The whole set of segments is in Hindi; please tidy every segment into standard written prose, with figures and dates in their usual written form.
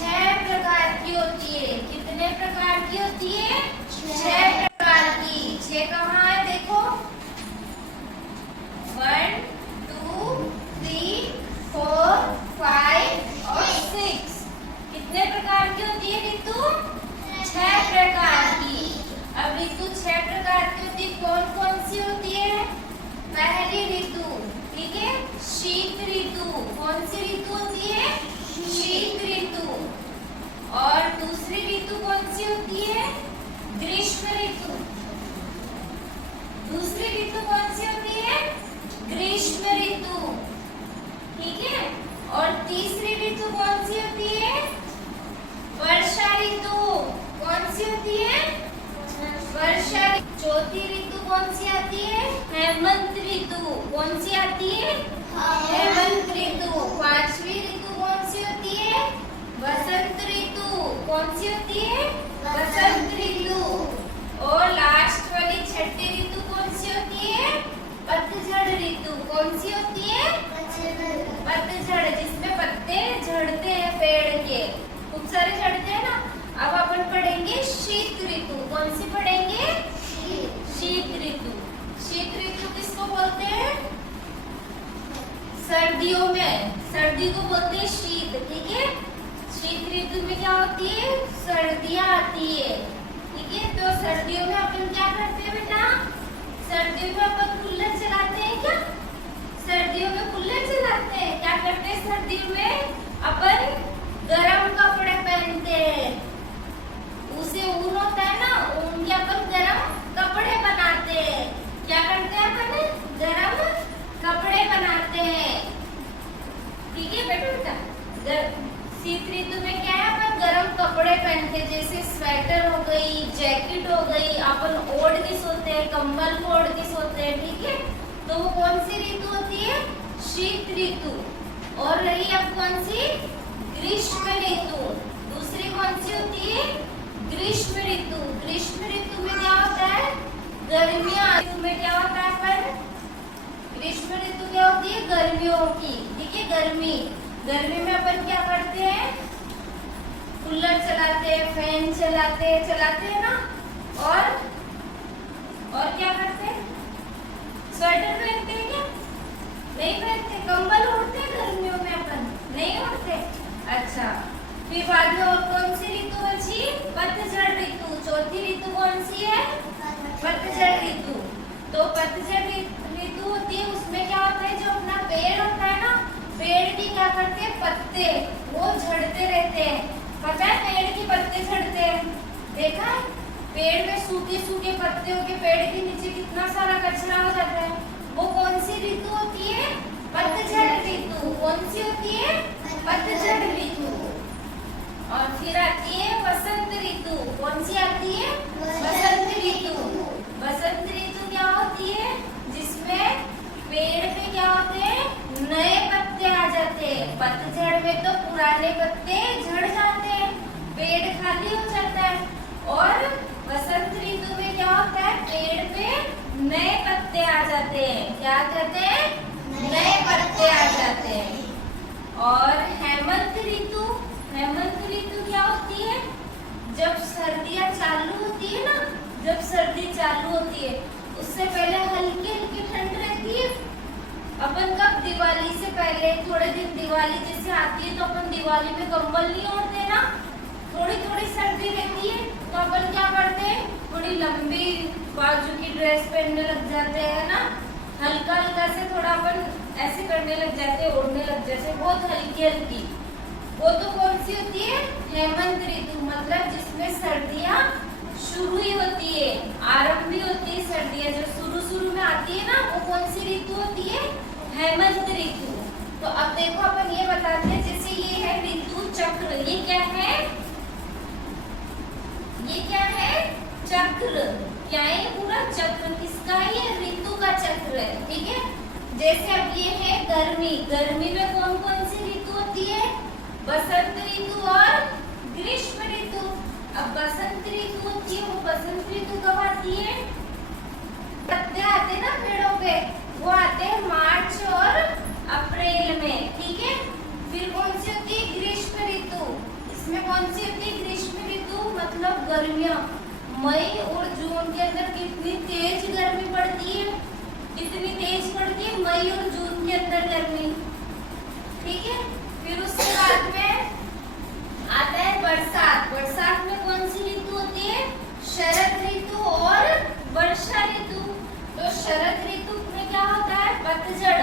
6 प्रकार की होती है। कितने प्रकार की होती है? 6 प्रकार की। 6 कहाँ है देखो, 1 2 3 4 5 और 6। कितने प्रकार की होती है ऋतु? 6 प्रकार की। अब ऋतु 6 प्रकार की होती है, कौन कौन सी होती है? पहली ऋतु, ठीक है, शीत ऋतु। कौन सी ऋतु होती है? शीत ऋतु। और दूसरी ऋतु कौन सी होती है? ग्रीष्म ऋतु। दूसरी ऋतु कौन सी होती है? ग्रीष्म ऋतु, ठीक है। और तीसरी ऋतु कौन सी होती है? वर्षा ऋतु। कौन सी होती है? वर्षा ऋतु। चौथी ऋतु कौन सी आती है? हेमंत ऋतु। कौन सी आती है? हेमंत ऋतु। पांचवी ऋतु कौन सी होती है? वसंत ऋतु। कौन सी होती है? वसंत ऋतु। और लास्ट वाली छठी ऋतु कौन सी होती है? पतझड़ ऋतु। कौन सी होती है? पतझड़, जिसमें पत्ते झड़ते हैं पेड़ के, खूब सारे झड़ते हैं ना। अब अपन पढ़ेंगे शीत ऋतु। कौन सी पढ़ेंगे? शीत ऋतु। शीत ऋतु किसको बोलते हैं? सर्दियों में, सर्दी को बोलते हैं शीत, ठीक है। शीत ऋतु में क्या होती है? सर्दियाँ आती है, ठीक है। तो सर्दियों में अपन क्या करते हैं बेटा? सर्दियों में अपन कूलर चलाते हैं क्या? सर्दियों में कूलर चलाते हैं। क्या करते हैं सर्दियों में? अपन गरम कपड़े पहनते हैं। उसे ऊन होता है ना, ऊन के अपन गरम कपड़े बनाते हैं। क्या करते हैं अपन? गरम कपड़े बनाते हैं, ठीक है बेटा। शीत ऋतु में क्या है? अपन गरम कपड़े पहनते हैं, जैसे स्वेटर हो गई, जैकेट हो गई, अपन ओढ़ के सोते हैं, कंबल को ओढ़ के सोते हैं, ठीक है। तो वो कौन सी ऋतु होती है? शीत ऋतु। और रही अब कौन सी? ग्रीष्म ऋतु। दूसरी कौन सी होती है? ग्रीष्म ऋतु। ग्रीष्म ऋतु में क्या होता है? गर्मियाँ। ऋतु में क्या होता है अपन? ग्रीष्म ऋतु क्या होती है? गर्मियों की, ठीक है, गर्मी। गर्मी में अपन क्या करते हैं? कूलर चलाते हैं, फैन चलाते हैं ना। और क्या करते हैं? स्वेटर पहनते हैं क्या? नहीं पहनते। कंबल ओढ़ते हैं गर्मियों में अपन? नहीं ओढ़ते। अच्छा, फिर बाद में और कौन सी ऋतु बची? पतझड़ ऋतु। चौथी ऋतु कौन सी है? पतझड़ ऋतु। तो पतझड़ ऋतु होती है, उसमें क्या होता है? जो अपना पेड़ होता है ना, पेड़ की क्या करते हैं? पत्ते वो झड़ते रहते हैं। पता है पेड़ के पत्ते झड़ते हैं? देखा है? पेड़ में सूखे सूखे पत्ते होके पेड़ के नीचे कितना सारा कचरा हो जाता है। वो कौन सी ऋतु होती है? पतझड़ ऋतु। कौन सी होती है? पतझड़ ऋतु। और फिर आती है वसंत ऋतु। कौन सी आती है? वसंत ऋतु। वसंत ऋतु क्या होती है? जिसमें पेड़ पे क्या होते हैं? नए पत्ते आ जाते हैं। पतझड़ में तो पुराने पत्ते झड़ जाते हैं, पेड़ खाली हो जाता है। और वसंत ऋतु में क्या होता है? पेड़ पे नए पत्ते आ जाते हैं। क्या आ जाते हैं? नए पत्ते आ जाते हैं। और हेमंत ऋतु, हेमंत ऋतु क्या होती है? जब सर्दियाँ चालू होती है ना, जब सर्दी चालू होती है उससे पहले हल्की हल्की ठंड रहती है। अपन कब? दिवाली से पहले थोड़े दिन, दिवाली जैसे आती है तो अपन दिवाली में कंबल नहीं ओढ़ते ना, थोड़ी थोड़ी सर्दी रहती है तो अपन क्या करते हैं? थोड़ी लंबी बाजू की ड्रेस पहनने लग जाते हैं ना, हल्का हल्का से थोड़ा अपन ऐसे करने लग जाते हैं, ओढ़ने लग जाते हैं, बहुत हल्की हल्की। वो तो कौन सी होती है? हेमंत ऋतु। मतलब जिसमें सर्दियाँ शुरू ही होती है, आरंभ ही होती है सर्दियाँ, जो शुरू में आती है ना, वो कौन सी ऋतु होती है? हेमंत ऋतु। तो अब देखो अपन ये बताते हैं, जैसे ये है ऋतु चक्र। ये क्या है? ये क्या है? चक्र। क्या है? पूरा चक्र किसका है? ये ऋतु का चक्र है, ठीक है। जैसे अब ये है गर्मी। गर्मी में कौन कौन सी ऋतु होती है? बसंत ऋतु और ग्रीष्म ऋतु। अब बसंत ऋतु होती है, वो बसंत ऋतु कब आती है? पत्ते आते हैं ना पेड़ों पे, वो आते हैं मार्च और अप्रैल में, ठीक है। फिर कौन सी होती है? ग्रीष्म ऋतु। इसमें भयंकर गर्मी, ठीक है। फिर उसके बाद में आता है बरसात। बरसात में कौन सी ऋतु होती है? शरद ऋतु और वर्षा ऋतु। तो शरद ऋतु में क्या होता है? पतझड़,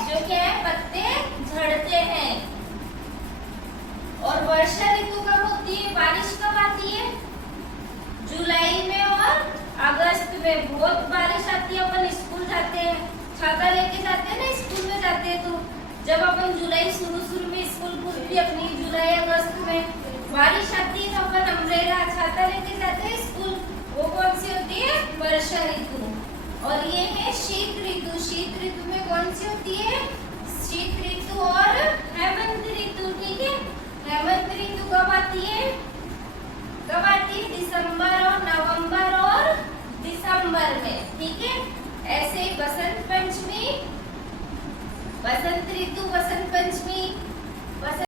जो क्या है, पत्ते झड़ते हैं। और वर्षा ऋतु कब होती है? बारिश कब आती है? जुलाई में और अगस्त में बहुत बारिश आती है। अपन स्कूल जाते हैं, छाता लेके जाते हैं ना, स्कूल में जाते हैं। तो जब अपन जुलाई शुरू में स्कूल खुलती है अपनी, जुलाई अगस्त में बारिश आती है तो अपन अम्ब्रेला छाता लेके जाते हैं स्कूल। वो कौन सी होती है? वर्षा ऋतु। और ये है शीत ऋतु। शीत ऋतु में कौन सी होती है? शीत ऋतु